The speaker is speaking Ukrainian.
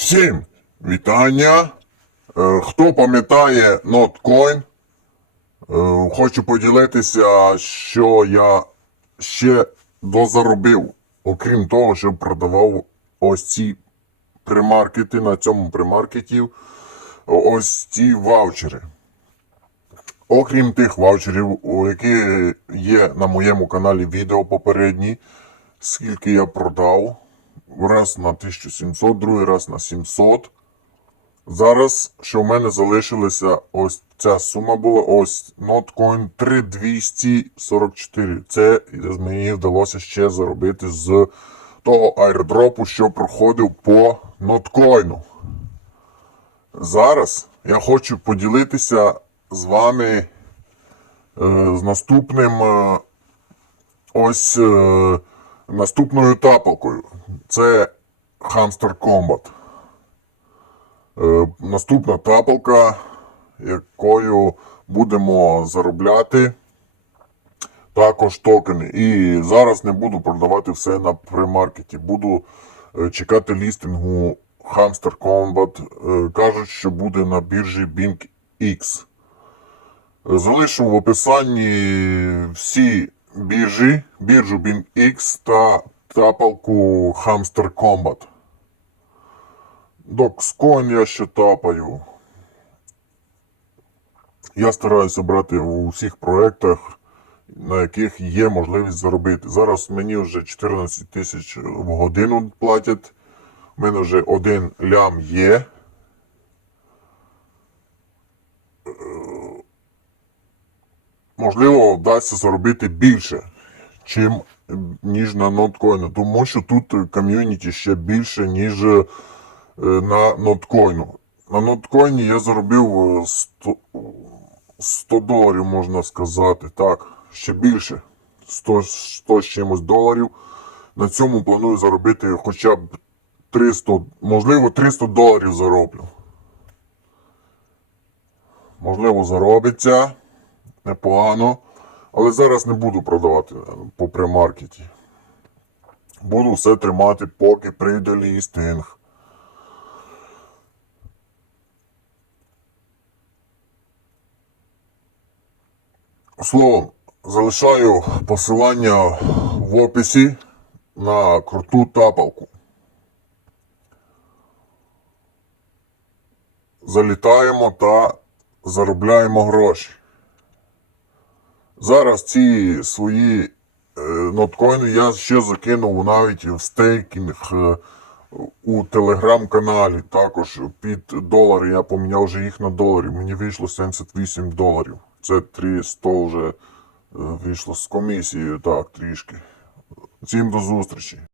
Всім вітання. Е, Хто пам'ятає NotCoin, е, хочу поділитися, що я ще дозаробив, окрім того, що продавав ось ці примаркети на цьому примаркеті, ось ці ваучери. Окрім тих ваучерів, які є на моєму каналі відео попередні, скільки я продав. Раз на 1700, другий раз на 700. Зараз, що в мене залишилася ось ця сума була, ось Notcoin 3244. Це мені вдалося ще заробити з того аеродропу, що проходив по Notcoin. Зараз я хочу поділитися з вами е, з наступним е, ось е, наступною тапалкою. Це Hamster Combat. Е, наступна тапалка, якою будемо заробляти також токени. І зараз не буду продавати все на премаркеті. Буду е, чекати лістингу Hamster Combat. Е, Кажуть, що буде на біржі BingX. Залишу в описанні всі біржі, біржу BingX та тапалку Hamster Combat. Doxcoin я ще тапаю. Я стараюся брати у всіх проєктах, на яких є можливість заробити. Зараз мені вже 14 тисяч в годину платять. У мене вже один лям є. Можливо, вдасться заробити більше, чим, ніж на ноткоїну. Тому що тут ком'юніті ще більше, ніж е, на ноткоїну. На ноткоїні я заробив е, 100, 100 доларів, можна сказати. Так, ще більше. 100, 100 з чимось доларів. На цьому планую заробити хоча б 300, можливо, 300 доларів зароблю. Можливо, заробиться непогано. Але зараз не буду продавати е, по премаркеті. Буду все тримати, поки прийде лістинг. Словом, залишаю посилання в описі на круту тапалку. Залітаємо та заробляємо гроші. Зараз ці свої е, ноткоїни я ще закинув навіть в стейкінг е, у телеграм-каналі. Також під долари. Я поміняв вже їх на доларі. Мені вийшло 78 доларів. Це 300 вже е, вийшло з комісією, так, трішки. Всім до зустрічі.